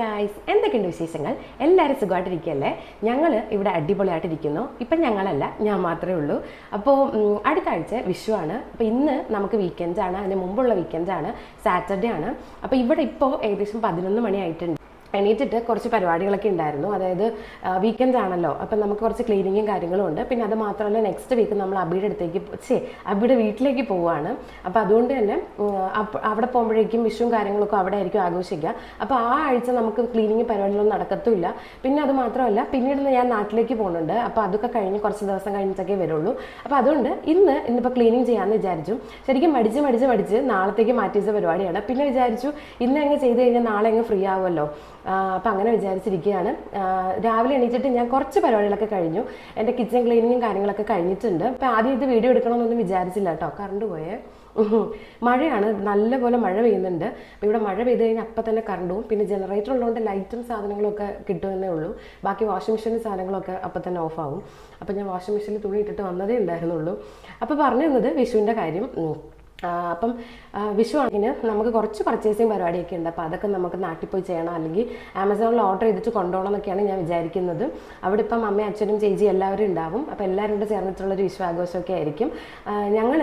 Guys, എന്തൊക്കെയുണ്ട് വിശേഷങ്ങൾ? എല്ലാവരും സുഖമായിട്ടിരിക്കുകയല്ലേ? ഞങ്ങൾ ഇവിടെ അടിപൊളിയായിട്ടിരിക്കുന്നു. ഇപ്പം ഞങ്ങളല്ല, ഞാൻ മാത്രമേ ഉള്ളൂ. അപ്പോൾ അടുത്ത ആഴ്ച വിഷുവാണ്. അപ്പോൾ ഇന്ന് നമുക്ക് വീക്കെൻഡാണ്, അതിന് മുമ്പുള്ള വീക്കെൻഡാണ്, സാറ്റർഡേ ആണ്. അപ്പോൾ ഇവിടെ ഇപ്പോൾ ഏകദേശം 11 മണി ആയിട്ടുണ്ട്. എണീറ്റിട്ട് കുറച്ച് പരിപാടികളൊക്കെ ഉണ്ടായിരുന്നു. അതായത് വീക്കെൻഡ് ആണല്ലോ, അപ്പം നമുക്ക് കുറച്ച് ക്ലീനിങ്ങും കാര്യങ്ങളും ഉണ്ട്. പിന്നെ അത് മാത്രമല്ല, നെക്സ്റ്റ് വീക്ക് നമ്മൾ അബിയുടെ വീട്ടിലേക്ക് പോവുകയാണ്. അപ്പോൾ അതുകൊണ്ട് തന്നെ അവിടെ പോകുമ്പോഴേക്കും വിഷുവും കാര്യങ്ങളൊക്കെ അവിടെ ആയിരിക്കും ആഘോഷിക്കുക. അപ്പോൾ ആ ആഴ്ച നമുക്ക് ക്ലീനിങ് പരിപാടികളൊന്നും നടക്കത്തുമില്ല. പിന്നെ അത് മാത്രമല്ല, പിന്നീട് ഞാൻ നാട്ടിലേക്ക് പോകുന്നുണ്ട്. അപ്പോൾ അതൊക്കെ കഴിഞ്ഞ് കുറച്ച് ദിവസം കഴിഞ്ഞിട്ടൊക്കെ വരുള്ളൂ. അപ്പോൾ അതുകൊണ്ട് ഇന്നിപ്പോൾ ക്ലീനിങ് ചെയ്യാമെന്ന് വിചാരിച്ചു. ശരിക്കും മടിച്ച് നാളത്തേക്ക് മാറ്റി വെച്ച പരിപാടിയാണ്. പിന്നെ വിചാരിച്ചു ഇന്ന് അങ്ങ് ചെയ്ത് കഴിഞ്ഞാൽ നാളെ അങ്ങ് ഫ്രീ ആവുമല്ലോ. അപ്പം അങ്ങനെ വിചാരിച്ചിരിക്കുകയാണ്. രാവിലെ എണീറ്റിട്ട് ഞാൻ കുറച്ച് പരിപാടികളൊക്കെ കഴിഞ്ഞു. എൻ്റെ കിച്ചൺ ക്ലീനിങ്ങും കാര്യങ്ങളൊക്കെ കഴിഞ്ഞിട്ടുണ്ട്. അപ്പം ആദ്യം ഇത് വീഡിയോ എടുക്കണമെന്നൊന്നും വിചാരിച്ചില്ല കേട്ടോ. കറണ്ട് പോയേ, മഴയാണ്, നല്ലപോലെ മഴ പെയ്യുന്നുണ്ട്. അപ്പോൾ ഇവിടെ മഴ പെയ്ത് കഴിഞ്ഞാൽ അപ്പം തന്നെ കറണ്ട് പോകും. പിന്നെ ജനറേറ്റർ ഉള്ളതുകൊണ്ട് ലൈറ്റും സാധനങ്ങളൊക്കെ കിട്ടുമെന്നേ ഉള്ളൂ. ബാക്കി വാഷിംഗ് മെഷീനും സാധനങ്ങളൊക്കെ അപ്പം തന്നെ ഓഫാവും. അപ്പോൾ ഞാൻ വാഷിംഗ് മെഷീനിൽ തുണി ഇട്ടിട്ട് വന്നതേ ഉണ്ടായിരുന്നുള്ളൂ. അപ്പോൾ പറഞ്ഞു തന്നത് വിഷുവിൻ്റെ കാര്യം. അപ്പം വിഷു ആണെങ്കിൽ നമുക്ക് കുറച്ച് പർച്ചേസിങ് പരിപാടിയൊക്കെ ഉണ്ട്. അപ്പോൾ അതൊക്കെ നമുക്ക് നാട്ടിൽ പോയി ചെയ്യണം, അല്ലെങ്കിൽ ആമസോണിൽ ഓർഡർ ചെയ്തിട്ട് കൊണ്ടുപോകണം എന്നൊക്കെയാണ് ഞാൻ വിചാരിക്കുന്നത്. അവിടെ ഇപ്പം അമ്മയും അച്ഛനും ചേച്ചി എല്ലാവരും ഉണ്ടാവും. അപ്പോൾ എല്ലാവരും കൂടെ ചേർന്നിട്ടുള്ളൊരു വിഷു ആഘോഷമൊക്കെ ആയിരിക്കും. ഞങ്ങൾ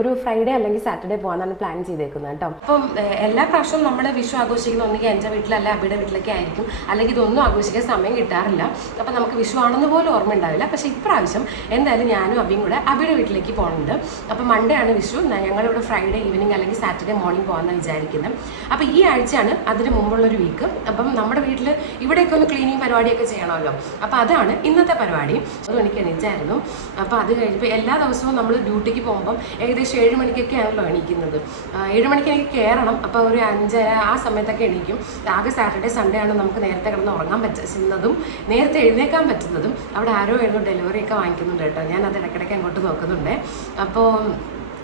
ഒരു ഫ്രൈഡേ അല്ലെങ്കിൽ സാറ്റർഡേ പോകാനാണ് പ്ലാൻ ചെയ്തേക്കുന്നത് കേട്ടോ. അപ്പം എല്ലാ പ്രാവശ്യവും നമ്മൾ വിഷു ആഘോഷിക്കുന്ന ഒന്നുകിൽ എൻ്റെ വീട്ടിലല്ല അബിയുടെ വീട്ടിലൊക്കെ ആയിരിക്കും, അല്ലെങ്കിൽ ഇതൊന്നും ആഘോഷിക്കാൻ സമയം കിട്ടാറില്ല. അപ്പം നമുക്ക് വിഷു ആണെന്ന് പോലും ഓർമ്മ ഉണ്ടാവില്ല. പക്ഷേ ഇപ്രാവശ്യം എന്തായാലും ഞാനും അബിയും കൂടെ അബിയുടെ വീട്ടിലേക്ക് പോകുന്നുണ്ട്. അപ്പം മൺഡേ ആണ് വിഷു. ഞങ്ങളിവിടെ ഫ്രൈഡേ ഈവനിങ് അല്ലെങ്കിൽ സാറ്റർഡേ മോർണിംഗ് പോകാമെന്ന് വിചാരിക്കുന്നത്. അപ്പോൾ ഈ ആഴ്ചയാണ് അതിന് മുമ്പുള്ളൊരു വീക്ക്. അപ്പം നമ്മുടെ വീട്ടിൽ ഇവിടെയൊക്കെ ഒന്ന് ക്ലീനിങ് പരിപാടിയൊക്കെ ചെയ്യണമല്ലോ. അപ്പോൾ അതാണ് ഇന്നത്തെ പരിപാടി. അത് എനിക്ക് എണീറ്റായിരുന്നു. അപ്പോൾ അത് കഴിഞ്ഞപ്പോൾ എല്ലാ ദിവസവും നമ്മൾ ഡ്യൂട്ടിക്ക് പോകുമ്പം ഏകദേശം 7 മണിക്കൊക്കെ ആണല്ലോ എണീക്കുന്നത്. 7 മണിക്ക് എനിക്ക് കയറണം. അപ്പോൾ ഒരു 5:30 ആ സമയത്തൊക്കെ എണീക്കും. ആകെ സാറ്റർഡേ സൺഡേ ആണ് നമുക്ക് നേരത്തെ കിടന്ന് ഉറങ്ങാൻ പറ്റുന്നതും നേരത്തെ എഴുന്നേക്കാൻ പറ്റുന്നതും. അവിടെ ആരോ എഴുതും ഡെലിവറി ഒക്കെ വാങ്ങിക്കുന്നുണ്ട് കേട്ടോ. ഞാൻ അത് ഇടയ്ക്കിടയ്ക്ക് അങ്ങോട്ട് നോക്കുന്നുണ്ട്.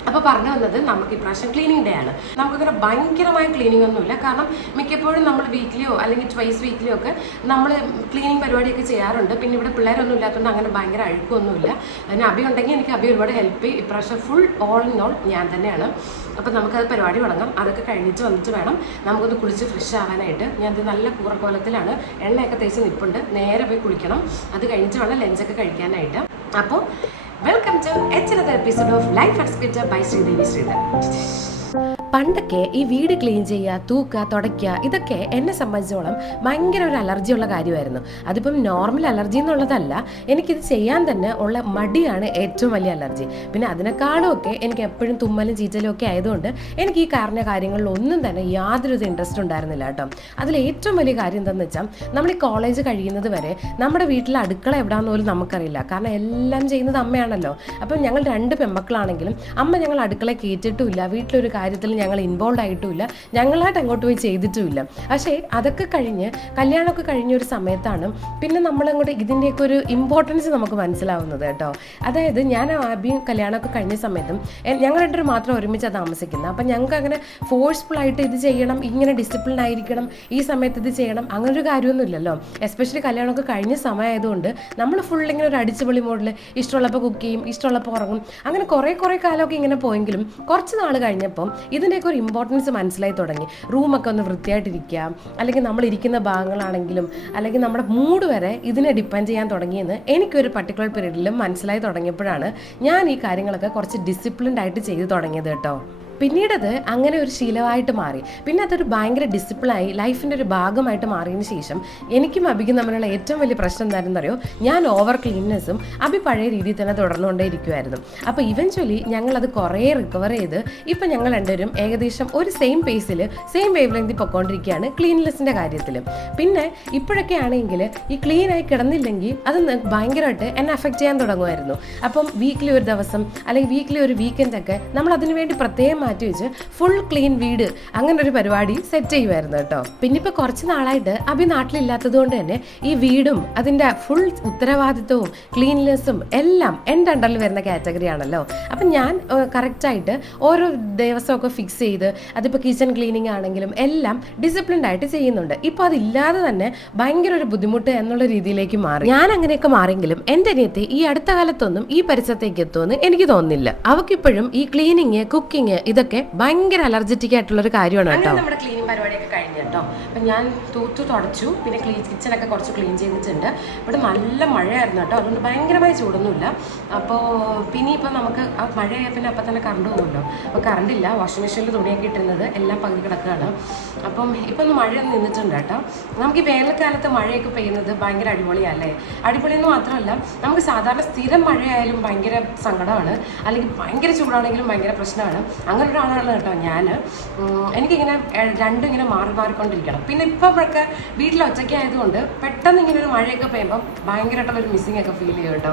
അപ്പോൾ പറഞ്ഞു വന്നത് നമുക്ക് ഇപ്രാവശ്യം ക്ലീനിങ് ഡേ ആണ്. നമുക്കങ്ങനെ ഭയങ്കരമായ ക്ലീനിങ് ഒന്നുമില്ല. കാരണം മിക്കപ്പോഴും നമ്മൾ വീക്കിലിയോ അല്ലെങ്കിൽ ട്വൈസ് വീക്കിലിയോ ഒക്കെ നമ്മൾ ക്ലീനിങ് പരിപാടിയൊക്കെ ചെയ്യാറുണ്ട്. പിന്നെ ഇവിടെ പിള്ളേരൊന്നും ഇല്ലാത്തതുകൊണ്ട് അങ്ങനെ ഭയങ്കര അഴുക്കൊന്നുമില്ല. അതിന് അബി ഉണ്ടെങ്കിൽ എനിക്ക് അബി ഒരുപാട് ഹെൽപ്പ് ചെയ്യും. ഇപ്രാവശ്യം ഫുൾ ഓൾ ഇൻ ഓൾ ഞാൻ തന്നെയാണ്. അപ്പോൾ നമുക്കത് പരിപാടി തുടങ്ങാം. അതൊക്കെ കഴിഞ്ഞിട്ട് വന്നിട്ട് വേണം നമുക്കൊന്ന് കുളിച്ച് ഫ്രഷ് ആവാനായിട്ട്. ഞാനത് നല്ല കൂറക്കോലത്തിലാണ്, എണ്ണയൊക്കെ തേച്ച് നിൽപ്പുണ്ട്. നേരെ പോയി കുളിക്കണം. അത് കഴിഞ്ഞിട്ട് വേണം ലഞ്ചൊക്കെ കഴിക്കാനായിട്ട്. അപ്പോൾ welcome to another episode of Life at Splitter by Sridevi Sridhar. പണ്ടൊക്കെ ഈ വീട് ക്ലീൻ ചെയ്യുക, തൂക്കുക, തുടയ്ക്കുക, ഇതൊക്കെ എന്നെ സംബന്ധിച്ചോളം ഭയങ്കര ഒരു അലർജിയുള്ള കാര്യമായിരുന്നു. അതിപ്പം നോർമൽ അലർജി എന്നുള്ളതല്ല, എനിക്കിത് ചെയ്യാൻ തന്നെ ഉള്ള മടിയാണ് ഏറ്റവും വലിയ അലർജി. പിന്നെ അതിനേക്കാളും ഒക്കെ എനിക്ക് എപ്പോഴും തുമ്മലും ചീറ്റലും ഒക്കെ ആയതുകൊണ്ട് എനിക്ക് ഈ കാര്യങ്ങളിൽ ഒന്നും തന്നെ യാതൊരു ഇൻട്രസ്റ്റ് ഉണ്ടായിരുന്നില്ല കേട്ടോ. അതിൽ ഏറ്റവും വലിയ കാര്യം എന്താണെന്ന് വെച്ചാൽ, നമ്മൾ ഈ കോളേജ് കഴിയുന്നത് വരെ നമ്മുടെ വീട്ടിലെ അടുക്കള എവിടെയാണെന്ന് പോലും നമുക്കറിയില്ല. കാരണം എല്ലാം ചെയ്യുന്നത് അമ്മയാണല്ലോ. അപ്പം ഞങ്ങൾ 2 പെൺമക്കളാണെങ്കിലും അമ്മ ഞങ്ങൾ അടുക്കള കയറ്റിയിട്ടുമില്ല. വീട്ടിലൊരു കാര്യത്തിൽ ഞങ്ങൾ ഇൻവോൾവ് ആയിട്ടുമില്ല, ഞങ്ങളായിട്ട് അങ്ങോട്ട് പോയി ചെയ്തിട്ടുമില്ല. പക്ഷേ അതൊക്കെ കഴിഞ്ഞ് കല്യാണമൊക്കെ കഴിഞ്ഞൊരു സമയത്താണ് പിന്നെ നമ്മളങ്ങോട്ട് ഇതിൻ്റെയൊക്കെ ഒരു ഇമ്പോർട്ടൻസ് നമുക്ക് മനസ്സിലാവുന്നത് കേട്ടോ. അതായത് ഞാൻ ആദ്യം കല്യാണമൊക്കെ കഴിഞ്ഞ സമയത്തും ഞങ്ങൾ 2 മാത്രം ഒരുമിച്ചാണ് താമസിക്കുന്നത്. അപ്പം ഞങ്ങൾക്ക് അങ്ങനെ ഫോഴ്സ്ഫുള്ളായിട്ട് ഇത് ചെയ്യണം, ഇങ്ങനെ ഡിസിപ്ലിൻ ആയിരിക്കണം, ഈ സമയത്ത് ഇത് ചെയ്യണം, അങ്ങനൊരു കാര്യമൊന്നും ഇല്ലല്ലോ. എസ്പെഷ്യലി കല്യാണമൊക്കെ കഴിഞ്ഞ സമയമായതുകൊണ്ട് നമ്മൾ ഫുൾ ഇങ്ങനെ ഒരു അടിച്ചുപൊളി മോഡിൽ ഇഷ്ടമുള്ളപ്പോൾ കുക്ക് ചെയ്യും, ഇഷ്ടമുള്ളപ്പോൾ ഉറങ്ങും. അങ്ങനെ കുറേ കാലമൊക്കെ ഇങ്ങനെ പോയെങ്കിലും കുറച്ച് നാൾ കഴിഞ്ഞപ്പം ഇതിൻ്റെയൊക്കെ ഒരു ഇമ്പോർട്ടൻസ് മനസ്സിലായി തുടങ്ങി. റൂമൊക്കെ ഒന്ന് വൃത്തിയായിട്ടിരിക്കുക, അല്ലെങ്കിൽ നമ്മൾ ഇരിക്കുന്ന ഭാഗങ്ങളാണെങ്കിലും അല്ലെങ്കിൽ നമ്മുടെ മൂഡ് വരെ ഇതിനെ ഡിപ്പെൻഡ് ചെയ്യാൻ തുടങ്ങിയെന്ന് എനിക്കൊരു പർട്ടിക്കുലർ പീരീഡിലും മനസ്സിലായി തുടങ്ങിയപ്പോഴാണ് ഞാൻ ഈ കാര്യങ്ങളൊക്കെ കുറച്ച് ഡിസിപ്ലിൻഡ് ആയിട്ട് ചെയ്തു തുടങ്ങിയത് കേട്ടോ. പിന്നീടത് അങ്ങനെ ഒരു ശീലമായിട്ട് മാറി. പിന്നെ അതൊരു ഭയങ്കര ഡിസിപ്ലിനായി ലൈഫിൻ്റെ ഒരു ഭാഗമായിട്ട് മാറിയതിന് ശേഷം എനിക്കും അബിക്കും തമ്മിലുള്ള ഏറ്റവും വലിയ പ്രശ്നം എന്താണെന്ന് അറിയോ, ഞാൻ ഓവർ ക്ലീൻനെസ്സും അബി പഴയ രീതിയിൽ തന്നെ തുടർന്നുകൊണ്ടേ ഇരിക്കുമായിരുന്നു. അപ്പോൾ ഇവൻച്വലി ഞങ്ങളത് കുറേ റിക്കവർ ചെയ്ത് ഇപ്പം ഞങ്ങൾ 2 ഏകദേശം ഒരു സെയിം പേസിൽ സെയിം വേവ് ലെങ്തിൽ പൊയ്ക്കൊണ്ടിരിക്കുകയാണ് ക്ലീൻനെസ്സിൻ്റെ കാര്യത്തിൽ. പിന്നെ ഇപ്പോഴൊക്കെ ആണെങ്കിൽ ഈ ക്ലീനായി കിടന്നില്ലെങ്കിൽ അത് ഭയങ്കരമായിട്ട് എന്നെ അഫക്റ്റ് ചെയ്യാൻ തുടങ്ങുമായിരുന്നു. അപ്പം വീക്കിലി ഒരു ദിവസം അല്ലെങ്കിൽ വീക്കിലി ഒരു വീക്കെൻഡൊക്കെ നമ്മൾ അതിനു വേണ്ടി പ്രത്യേകം മാറ്റി വെച്ച് ഫുൾ ക്ലീൻ വീട് അങ്ങനെ ഒരു പരിപാടി സെറ്റ് ചെയ്യുമായിരുന്നു കേട്ടോ. പിന്നെ ഇപ്പോൾ കുറച്ച് നാളായിട്ട് അബി നാട്ടിലില്ലാത്തത് കൊണ്ട് തന്നെ ഈ വീടും അതിൻ്റെ ഫുൾ ഉത്തരവാദിത്വവും ക്ലീൻനെസ്സും എല്ലാം എൻ്റെ അണ്ടറിൽ വരുന്ന കാറ്റഗറി ആണല്ലോ. അപ്പം ഞാൻ കറക്റ്റായിട്ട് ഓരോ ദിവസമൊക്കെ ഫിക്സ് ചെയ്ത് അതിപ്പോൾ കിച്ചൺ ക്ലീനിങ് ആണെങ്കിലും എല്ലാം ഡിസിപ്ലിൻഡ് ആയിട്ട് ചെയ്യുന്നുണ്ട്. ഇപ്പോൾ അതില്ലാതെ തന്നെ ഭയങ്കര ഒരു ബുദ്ധിമുട്ട് എന്നുള്ള രീതിയിലേക്ക് മാറി. ഞാൻ അങ്ങനെയൊക്കെ മാറിയെങ്കിലും എൻ്റെ അനിയത്തി ഈ അടുത്ത കാലത്തൊന്നും ഈ പരിസരത്തേക്ക് എത്തുമെന്ന് എനിക്ക് തോന്നുന്നില്ല. അവക്കിപ്പോഴും ഈ ക്ലീനിങ്, കുക്കിങ് ഇതൊക്കെ ഭയങ്കര അലർജറ്റിക് ആയിട്ടുള്ള ഒരു കാര്യമാണ് കേട്ടോ. നമ്മുടെ ക്ലീനിങ് പരിപാടിയൊക്കെ കഴിഞ്ഞു കേട്ടോ. അപ്പം ഞാൻ തൂത്തു തുടച്ചു, പിന്നെ കിച്ചണൊക്കെ കുറച്ച് ക്ലീൻ ചെയ്തിട്ടുണ്ട്. ഇവിടെ നല്ല മഴയായിരുന്നു കേട്ടോ, അതുകൊണ്ട് ഭയങ്കരമായ ചൂടൊന്നുമില്ല. അപ്പോൾ പിന്നെ ഇപ്പം നമുക്ക് ആ മഴയായ പിന്നെ അപ്പം തന്നെ കറണ്ട് പോകുമല്ലോ. അപ്പോൾ കറണ്ടില്ല, വാഷിംഗ് മെഷീനിൽ തുണിയൊക്കെ ഇട്ടിരുന്നത് എല്ലാം പകുതി കിടക്കുകയാണ്. അപ്പം ഇപ്പം ഒന്ന് മഴയൊന്നും നിന്നിട്ടുണ്ട് കേട്ടോ. നമുക്ക് ഈ വേനൽക്കാലത്ത് മഴയൊക്കെ പെയ്യുന്നത് ഭയങ്കര അടിപൊളിയല്ലേ? അടിപൊളിയെന്ന് മാത്രമല്ല, നമുക്ക് സാധാരണ സ്ഥിരം മഴയായാലും ഭയങ്കര സങ്കടമാണ്, അല്ലെങ്കിൽ ഭയങ്കര ചൂടാണെങ്കിലും ഭയങ്കര പ്രശ്നമാണ്. അങ്ങനെ ഒരാളാണ് കേട്ടോ ഞാൻ. എനിക്കിങ്ങനെ രണ്ടും ഇങ്ങനെ മാറിക്കൊണ്ടിരിക്കണം. പിന്നെ ഇപ്പോഴൊക്കെ വീട്ടിൽ ഒറ്റയ്ക്ക് ആയതുകൊണ്ട് പെട്ടെന്ന് ഇങ്ങനെ ഒരു മഴയൊക്കെ പെയ്യുമ്പോൾ ഭയങ്കരമായിട്ടുള്ളൊരു മിസ്സിങ് ഒക്കെ ഫീൽ ചെയ്യും കേട്ടോ.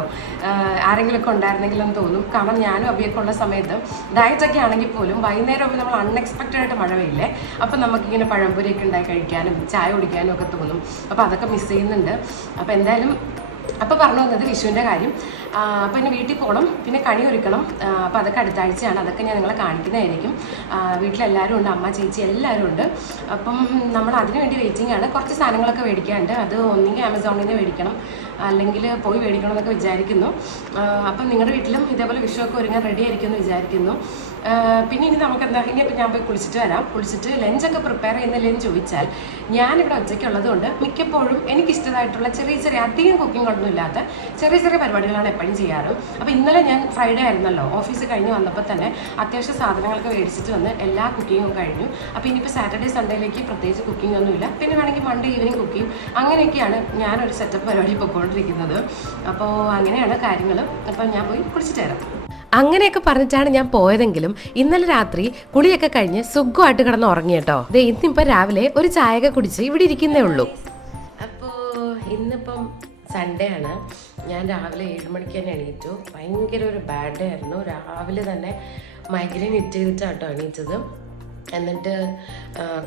ആരെങ്കിലുമൊക്കെ ഉണ്ടായിരുന്നെങ്കിലെന്ന് തോന്നും. കാരണം ഞാനും അഭിയൊക്കെ ഉള്ള സമയത്ത് ഡയറ്റൊക്കെ ആണെങ്കിൽ പോലും വൈകുന്നേരം ആകുമ്പോൾ നമ്മൾ അൺഎക്സ്പെക്റ്റഡ് ആയിട്ട് മഴ പെയ്യില്ലേ, അപ്പം നമുക്കിങ്ങനെ പഴംപൊരിയൊക്കെ ഉണ്ടാക്കി കഴിക്കാനും ചായ കുടിക്കാനും ഒക്കെ തോന്നും. അപ്പോൾ അതൊക്കെ മിസ് ചെയ്യുന്നുണ്ട്. അപ്പോൾ എന്തായാലും അപ്പോൾ പറഞ്ഞു വന്നത് വിഷുവിൻ്റെ കാര്യം. അപ്പോൾ ഇനി വീട്ടിൽ പോകണം, പിന്നെ കണി ഒരുക്കണം. അപ്പോൾ അതൊക്കെ അടുത്ത ആഴ്ചയാണ്, അതൊക്കെ ഞാൻ നിങ്ങളെ കാണിക്കുന്നതായിരിക്കും. വീട്ടിലെല്ലാവരും ഉണ്ട്, അമ്മ ചേച്ചി എല്ലാവരും ഉണ്ട്. അപ്പം നമ്മൾ അതിന് വേണ്ടി വെയിറ്റിംഗ് ആണ്. കുറച്ച് സാധനങ്ങളൊക്കെ മേടിക്കാനുണ്ട്. അത് ഒന്നെങ്കിൽ ആമസോണിൽ നിന്ന് മേടിക്കണം, അല്ലെങ്കിൽ പോയി മേടിക്കണം എന്നൊക്കെ വിചാരിക്കുന്നു. അപ്പം നിങ്ങളുടെ വീട്ടിലും ഇതേപോലെ വിഷുവൊക്കെ ഒരുങ്ങാൻ റെഡി ആയിരിക്കുമെന്ന് വിചാരിക്കുന്നു. പിന്നെ ഇനി നമുക്ക് എന്താ, ഇനിയിപ്പോൾ ഞാൻ പോയി കുളിച്ചിട്ട് വരാം. കുളിച്ചിട്ട് ലഞ്ചൊക്കെ പ്രിപ്പയർ ചെയ്യുന്നില്ലെന്ന് ചോദിച്ചാൽ, ഞാനിവിടെ ഒറ്റയ്ക്കുള്ളത് കൊണ്ട് മിക്കപ്പോഴും എനിക്കിഷ്ടമായിട്ടുള്ള ചെറിയ ചെറിയ അധികം കുക്കിംഗ് ഒന്നും ഇല്ലാത്ത ചെറിയ ചെറിയ പരിപാടികളാണ് എപ്പോഴും ചെയ്യാറ്. അപ്പോൾ ഇന്നലെ ഞാൻ ഫ്രൈഡേ ആയിരുന്നല്ലോ, ഓഫീസ് കഴിഞ്ഞ് വന്നപ്പോൾ തന്നെ അത്യാവശ്യം സാധനങ്ങളൊക്കെ മേടിച്ചിട്ട് വന്ന് എല്ലാ കുക്കിങ്ങും കഴിഞ്ഞു. അപ്പോൾ ഇനിയിപ്പോൾ സാറ്റർഡേ സൺഡേയിലേക്ക് പ്രത്യേകിച്ച് കുക്കിംഗ് ഒന്നുമില്ല. പിന്നെ വേണമെങ്കിൽ മൺഡേ ഈവനിങ് കുക്കിംഗ്, അങ്ങനെയൊക്കെയാണ് ഞാനൊരു സെറ്റപ്പ് പരിപാടി പോയിക്കൊണ്ടിരിക്കുന്നത്. അപ്പോൾ അങ്ങനെയാണ് കാര്യങ്ങൾ. അപ്പോൾ ഞാൻ പോയി കുളിച്ചിട്ട് വരാം. അങ്ങനെയൊക്കെ പറഞ്ഞിട്ടാണ് ഞാൻ പോയതെങ്കിലും ഇന്നലെ രാത്രി കുളിയൊക്കെ കഴിഞ്ഞ് സുഖമായിട്ട് കിടന്ന് ഉറങ്ങി കേട്ടോ. ഇന്നിപ്പോൾ രാവിലെ ഒരു ചായയൊക്കെ കുടിച്ച് ഇവിടെ ഇരിക്കുന്നേ ഉള്ളൂ. അപ്പോൾ ഇന്നിപ്പം സൺഡേ ആണ്. ഞാൻ രാവിലെ 7 മണിക്ക് തന്നെ എണീറ്റു. ഭയങ്കര ഒരു ബാഡ് ഡേ ആയിരുന്നു. രാവിലെ തന്നെ മൈഗ്രെയിൻ ഹിറ്റ് ചെയ്തിട്ടാട്ടോ എണീറ്റത്. എന്നിട്ട്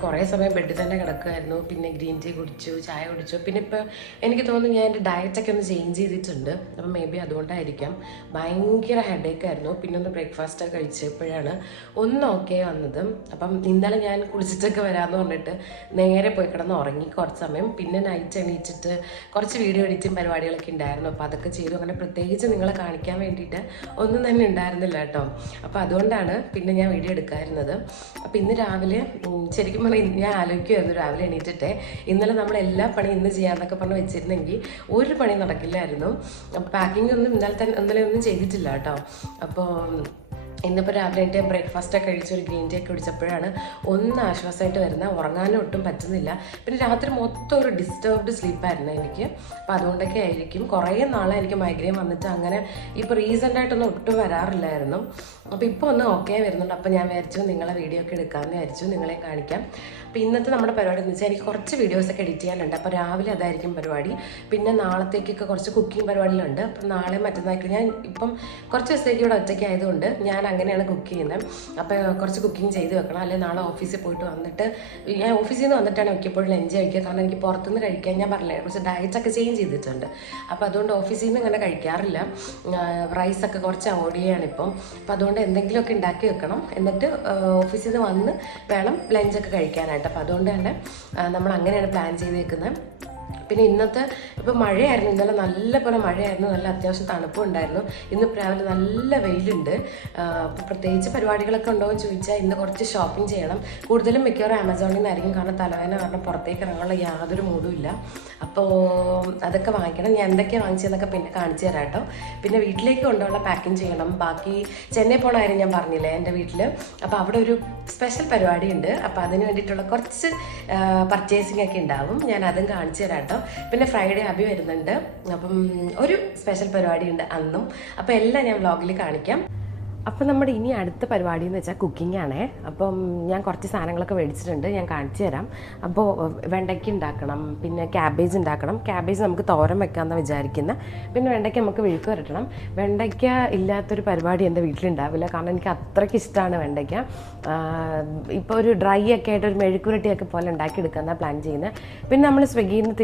കുറേ സമയം ബെഡിൽ തന്നെ കിടക്കുമായിരുന്നു. പിന്നെ ഗ്രീൻ ടീ കുടിച്ചു, ചായ കുടിച്ചു. പിന്നെ ഇപ്പോൾ എനിക്ക് തോന്നുന്നു ഞാൻ എൻ്റെ ഡയറ്റൊക്കെ ഒന്ന് ചേഞ്ച് ചെയ്തിട്ടുണ്ട്. അപ്പം മേ ബി അതുകൊണ്ടായിരിക്കാം. ഭയങ്കര ഹെഡേക്കായിരുന്നു. പിന്നെ ഒന്ന് ബ്രേക്ക്ഫാസ്റ്റൊക്കെ കഴിച്ചപ്പോഴാണ് ഒന്ന് ഓക്കെ വന്നത്. അപ്പം ഇന്നലെ ഞാൻ കുളിച്ചിട്ടൊക്കെ വരാമെന്ന് പറഞ്ഞിട്ട് നേരെ പോയി കിടന്ന് ഉറങ്ങി കുറച്ച് സമയം. പിന്നെ നൈറ്റ് എണീറ്റിട്ട് കുറച്ച് വീഡിയോ എഡിറ്റിംഗ് പരിപാടികളൊക്കെ ഉണ്ടായിരുന്നു. അപ്പോൾ അതൊക്കെ ചെയ്തു. അങ്ങനെ പ്രത്യേകിച്ച് നിങ്ങളെ കാണിക്കാൻ വേണ്ടിയിട്ട് ഒന്നും തന്നെ ഉണ്ടായിരുന്നില്ല കേട്ടോ. അപ്പോൾ അതുകൊണ്ടാണ് പിന്നെ ഞാൻ വീഡിയോ എടുക്കാറുന്നത്. അപ്പോൾ ഇന്ന് രാവിലെ ശരിക്കും പറഞ്ഞാൽ ഞാൻ ആലോചിക്കുമായിരുന്നു രാവിലെ എണീറ്റിട്ട് ഇന്നലെ നമ്മൾ എല്ലാ പണിയും ഇന്ന് ചെയ്യാമെന്നൊക്കെ പറഞ്ഞ് വെച്ചിരുന്നെങ്കിൽ ഒരു പണി നടക്കില്ലായിരുന്നു. പാക്കിംഗ് ഒന്നും ഇന്നലെ ഒന്നും ചെയ്തിട്ടില്ല കേട്ടോ. അപ്പോൾ ഇന്നിപ്പോൾ രാവിലെ എൻ്റെ ബ്രേക്ക്ഫാസ്റ്റൊക്കെ കഴിച്ച് ഒരു ഗ്രീൻ ടീ ഒക്കെ കുടിച്ചപ്പോഴാണ് ഒന്ന് ആശ്വാസമായിട്ട് വരുന്നത്. ഉറങ്ങാനും ഒട്ടും പറ്റുന്നില്ല. പിന്നെ രാത്രി മൊത്തം ഒരു ഡിസ്റ്റർബ്ഡ് സ്ലീപ്പായിരുന്നു എനിക്ക്. അപ്പോൾ അതുകൊണ്ടൊക്കെ ആയിരിക്കും കുറേ നാളെ എനിക്ക് മൈഗ്രെയിൻ വന്നിട്ട് അങ്ങനെ ഇപ്പോൾ റീസെൻ്റായിട്ടൊന്നും ഒട്ടും വരാറില്ലായിരുന്നു. അപ്പോൾ ഇപ്പോൾ ഒന്ന് ഓക്കെ വരുന്നുണ്ട്. അപ്പോൾ ഞാൻ വിചാരിച്ചു നിങ്ങളെ വീഡിയോ ഒക്കെ എടുക്കാമെന്ന് വിചാരിച്ചു, നിങ്ങളെ കാണിക്കാം. അപ്പോൾ ഇന്നത്തെ നമ്മുടെ പരിപാടി എന്ന് വെച്ചാൽ എനിക്ക് കുറച്ച് വീഡിയോസൊക്കെ എഡിറ്റ് ചെയ്യാനുണ്ട്. അപ്പോൾ രാവിലെ അതായിരിക്കും പരിപാടി. പിന്നെ നാളത്തേക്കൊക്കെ കുറച്ച് കുക്കിംഗ് പരിപാടികളുണ്ട്. അപ്പം നാളെ മറ്റന്നാൾക്ക് ഞാൻ ഇപ്പം കുറച്ച് ദിവസത്തേക്ക് ഇവിടെ ഒറ്റയ്ക്ക് ആയതുകൊണ്ട് ഞാൻ അങ്ങനെയാണ് കുക്ക് ചെയ്യുന്നത്. അപ്പോൾ കുറച്ച് കുക്കിംഗ് ചെയ്ത് വെക്കണം. അല്ലെങ്കിൽ നാളെ ഓഫീസിൽ പോയിട്ട് വന്നിട്ട് ഞാൻ ഓഫീസിൽ നിന്ന് വന്നിട്ടാണ് മിക്കപ്പോഴും ലഞ്ച് കഴിക്കുക. കാരണം എനിക്ക് പുറത്തുനിന്ന് കഴിക്കാൻ ഞാൻ പറഞ്ഞില്ലേ കുറച്ച് ഡയറ്റൊക്കെ ചേഞ്ച് ചെയ്തിട്ടുണ്ട്. അപ്പോൾ അതുകൊണ്ട് ഓഫീസിൽ നിന്ന് ഇങ്ങനെ കഴിക്കാറില്ല. റൈസൊക്കെ കുറച്ച് അവോയ്ഡ് ചെയ്യാണ് ഇപ്പം. അപ്പോൾ അതുകൊണ്ട് എന്തെങ്കിലുമൊക്കെ ഉണ്ടാക്കി വെക്കണം. എന്നിട്ട് ഓഫീസിൽ നിന്ന് വന്ന് വേണം ലഞ്ചൊക്കെ കഴിക്കാനായിട്ട്. അപ്പോൾ അതുകൊണ്ട് തന്നെ നമ്മൾ അങ്ങനെയാണ് പ്ലാൻ ചെയ്ത് വെക്കുന്നത്. പിന്നെ ഇന്നത്തെ ഇപ്പോൾ മഴയായിരുന്നു. ഇന്നലെ നല്ല പോലെ മഴയായിരുന്നു, നല്ല അത്യാവശ്യം തണുപ്പും ഉണ്ടായിരുന്നു. ഇന്ന് രാവിലെ നല്ല വെയിലുണ്ട്. അപ്പോൾ പ്രത്യേകിച്ച് പരിപാടികളൊക്കെ ഉണ്ടോ എന്ന് ചോദിച്ചാൽ ഇന്ന് കുറച്ച് ഷോപ്പിംഗ് ചെയ്യണം. കൂടുതലും മിക്കവാറും ആമസോണിൽ നിന്നായിരിക്കും. കാരണം തലവേദന കാരണം പുറത്തേക്ക് ഇറങ്ങാനുള്ള യാതൊരു മൂഡും ഇല്ല. അപ്പോൾ അതൊക്കെ വാങ്ങിക്കണം. ഞാൻ എന്തൊക്കെയാണ് വാങ്ങിച്ചതെന്നൊക്കെ പിന്നെ കാണിച്ചു തരാം കേട്ടോ. പിന്നെ വീട്ടിലേക്ക് കൊണ്ടുള്ള പാക്കിങ് ചെയ്യണം. ബാക്കി ചെന്നൈ പോണ കാര്യം ഞാൻ പറഞ്ഞില്ലേ എൻ്റെ വീട്ടിൽ. അപ്പോൾ അവിടെ ഒരു സ്പെഷ്യൽ പരിപാടി ഉണ്ട്. അപ്പോൾ അതിന് വേണ്ടിയിട്ടുള്ള കുറച്ച് പർച്ചേസിംഗ് ഒക്കെ ഉണ്ടാവും. ഞാൻ അതും കാണിച്ചു തരാം കേട്ടോ. പിന്നെ ഫ്രൈഡേ അഭി വരുന്നുണ്ട്. അപ്പം ഒരു സ്പെഷ്യൽ പരിപാടി ഉണ്ട് അന്നും. അപ്പോൾ എല്ലാം ഞാൻ വ്ളോഗിൽ കാണിക്കാം. അപ്പോൾ നമ്മുടെ ഇനി അടുത്ത പരിപാടി എന്ന് വെച്ചാൽ കുക്കിംഗ് ആണേ. അപ്പം ഞാൻ കുറച്ച് സാധനങ്ങളൊക്കെ മേടിച്ചിട്ടുണ്ട്, ഞാൻ കാണിച്ചു തരാം. അപ്പോൾ വെണ്ടയ്ക്ക ഉണ്ടാക്കണം, പിന്നെ ക്യാബേജ് ഉണ്ടാക്കണം. ക്യാബേജ് നമുക്ക് തോരൻ വെക്കാമെന്നാണ് വിചാരിക്കുന്നത്. പിന്നെ വെണ്ടയ്ക്ക നമുക്ക് വിഴുക്ക് വരട്ടണം. വെണ്ടയ്ക്ക ഇല്ലാത്തൊരു പരിപാടി എൻ്റെ വീട്ടിലുണ്ടാവില്ല. കാരണം എനിക്ക് അത്രയ്ക്ക് ഇഷ്ടമാണ് വെണ്ടയ്ക്ക. ഇപ്പോൾ ഒരു ഡ്രൈ ഒക്കെ ആയിട്ട് ഒരു മെഴുക്കുരട്ടിയൊക്കെ പോലെ ഉണ്ടാക്കിയെടുക്കാമെന്നാണ് പ്ലാൻ ചെയ്യുന്നത്. പിന്നെ നമ്മൾ സ്വിഗ്ഗിയിൽ നിന്ന്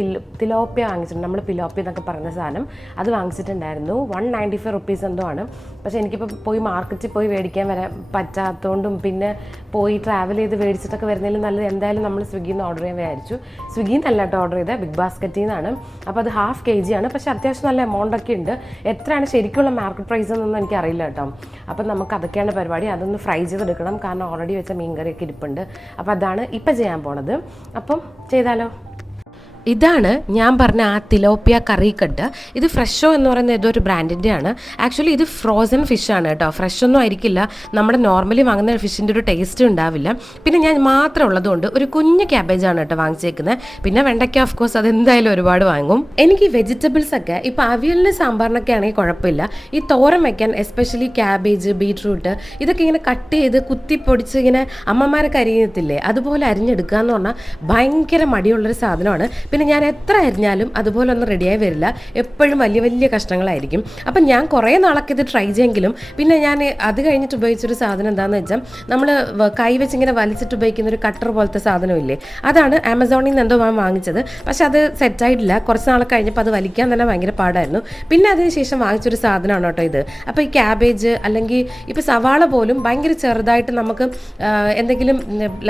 തിലോപ്പിയ വാങ്ങിച്ചിട്ടുണ്ട്. നമ്മൾ പിലോപ്പിയ എന്നൊക്കെ പറയുന്ന സാധനം അത് വാങ്ങിച്ചിട്ടുണ്ടായിരുന്നു. 195 റുപ്പീസ് എന്തോ ആണ്. പക്ഷേ എനിക്കിപ്പോൾ പോയി മാർക്ക് മാർക്കറ്റിൽ പോയി മേടിക്കാൻ വരാൻ പറ്റാത്തതുകൊണ്ടും പിന്നെ പോയി ട്രാവൽ ചെയ്ത് മേടിച്ചിട്ടൊക്കെ വരുന്നതിൽ നല്ലത് എന്തായാലും നമ്മൾ സ്വിഗ്ഗിയിൽ നിന്ന് ഓർഡർ ചെയ്യാൻ വിചാരിച്ചു. സ്വിഗ്ഗിയിൽ നിന്നല്ല കേട്ടോ ഓർഡർ ചെയ്തത്, ബിഗ് ബാസ്ക്കറ്റിൽ നിന്നാണ്. അപ്പോൾ അത് ½ kg ആണ്. പക്ഷേ അത്യാവശ്യം നല്ല എമൗണ്ട് ഒക്കെ ഉണ്ട്. എത്രയാണ് ശരിക്കുള്ള മാർക്കറ്റ് പ്രൈസ് എന്നൊന്നും എനിക്കറിയില്ല കേട്ടോ. അപ്പം നമുക്ക് അതൊക്കെയാണ് പരിപാടി. അതൊന്ന് ഫ്രൈ ചെയ്തെടുക്കണം, കാരണം ഓൾറെഡി വെച്ച മീൻകറിയൊക്കെ ഇരിപ്പുണ്ട്. അപ്പോൾ അതാണ് ഇപ്പം ചെയ്യാൻ പോണത്. അപ്പം ചെയ്താലോ? ഇതാണ് ഞാൻ പറഞ്ഞ ആ തിലോപ്പിയ കറിക്കട്ട്. ഇത് ഫ്രഷോ എന്ന് പറയുന്ന ഏതോ ഒരു ബ്രാൻഡിൻ്റെയാണ്. ആക്ച്വലി ഇത് ഫ്രോസൺ ഫിഷാണ് കേട്ടോ, ഫ്രഷ് ഒന്നും ആയിരിക്കില്ല. നമ്മുടെ നോർമലി വാങ്ങുന്ന ഫിഷിൻ്റെ ഒരു ടേസ്റ്റ് ഉണ്ടാവില്ല. പിന്നെ ഞാൻ മാത്രം ഉള്ളതുകൊണ്ട് ഒരു കുഞ്ഞ് ക്യാബേജാണ് കേട്ടോ വാങ്ങിച്ചേക്കുന്നത്. പിന്നെ വെണ്ടയ്ക്ക ഓഫ് കോഴ്സ് അതെന്തായാലും ഒരുപാട് വാങ്ങും. എനിക്ക് വെജിറ്റബിൾസ് ഒക്കെ ഇപ്പോൾ അവിയലിന് സാമ്പാറിനൊക്കെ ആണെങ്കിൽ കുഴപ്പമില്ല. ഈ തോരൻ വയ്ക്കാൻ എസ്പെഷ്യലി ക്യാബേജ്, ബീട്രൂട്ട് ഇതൊക്കെ ഇങ്ങനെ കട്ട് ചെയ്ത് കുത്തിപ്പൊടിച്ച് ഇങ്ങനെ അമ്മമാരൊക്കെ അരിയത്തില്ലേ, അതുപോലെ അരിഞ്ഞെടുക്കുക എന്ന് പറഞ്ഞാൽ ഭയങ്കര മടിയുള്ളൊരു സാധനമാണ്. പിന്നെ ഞാൻ എത്ര അരിഞ്ഞാലും അതുപോലെ ഒന്നും റെഡിയായി വരില്ല, എപ്പോഴും വലിയ വലിയ കഷ്ണങ്ങളായിരിക്കും. അപ്പം ഞാൻ കുറേ നാളൊക്കെ ഇത് ട്രൈ ചെയ്യെങ്കിലും പിന്നെ ഞാൻ അത് കഴിഞ്ഞിട്ട് ഉപയോഗിച്ചൊരു സാധനം എന്താണെന്ന് വെച്ചാൽ നമ്മൾ കൈ വെച്ചിങ്ങനെ വലിച്ചിട്ട് ഉപയോഗിക്കുന്ന ഒരു കട്ടർ പോലത്തെ സാധനമില്ലേ, അതാണ് ആമസോണിൽ നിന്ന് എന്തോ ഞാൻ വാങ്ങിച്ചത്. പക്ഷെ അത് സെറ്റായിട്ടില്ല. കുറച്ച് നാൾ കഴിഞ്ഞപ്പോൾ അത് വലിക്കാൻ തന്നെ ഭയങ്കര പാടായിരുന്നു. പിന്നെ അതിന് ശേഷം വാങ്ങിച്ചൊരു സാധനമാണ് കേട്ടോ ഇത്. അപ്പോൾ ഈ ക്യാബേജ് അല്ലെങ്കിൽ ഇപ്പോൾ സവാള പോലും ഭയങ്കര ചെറുതായിട്ട് നമുക്ക് എന്തെങ്കിലും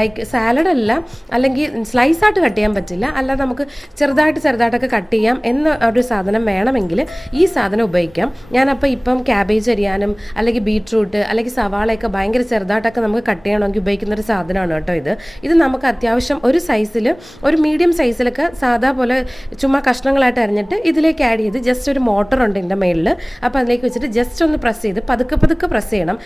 ലൈക്ക് സാലഡല്ല അല്ലെങ്കിൽ സ്ലൈസായിട്ട് കട്ട് ചെയ്യാൻ പറ്റില്ല, അല്ലാതെ നമുക്ക് ചെറുതായിട്ടൊക്കെ കട്ട് ചെയ്യാം എന്ന ഒരു സാധനം വേണമെങ്കിൽ ഈ സാധനം ഉപയോഗിക്കാം. ഞാനപ്പോൾ ഇപ്പം ക്യാബേജ് അരിയാനും അല്ലെങ്കിൽ ബീട്രൂട്ട് അല്ലെങ്കിൽ സവാളയൊക്കെ ഭയങ്കര ചെറുതായിട്ടൊക്കെ നമുക്ക് കട്ട് ചെയ്യണമെങ്കിൽ ഉപയോഗിക്കുന്ന ഒരു സാധനമാണ് കേട്ടോ ഇത്. ഇത് നമുക്ക് അത്യാവശ്യം ഒരു സൈസിൽ, ഒരു മീഡിയം സൈസിലൊക്കെ സാധാ പോലെ ചുമ്മാ കഷ്ണങ്ങളായിട്ട് അരിഞ്ഞിട്ട് ഇതിലേക്ക് ആഡ് ചെയ്ത് ജസ്റ്റ് ഒരു മോട്ടർ ഉണ്ട് ഇതിൻ്റെ മേളിൽ. അപ്പോൾ അതിലേക്ക് വെച്ചിട്ട് ജസ്റ്റ് ഒന്ന് പ്രസ് ചെയ്ത് പതുക്കെ പ്രസ് ചെയ്യണം.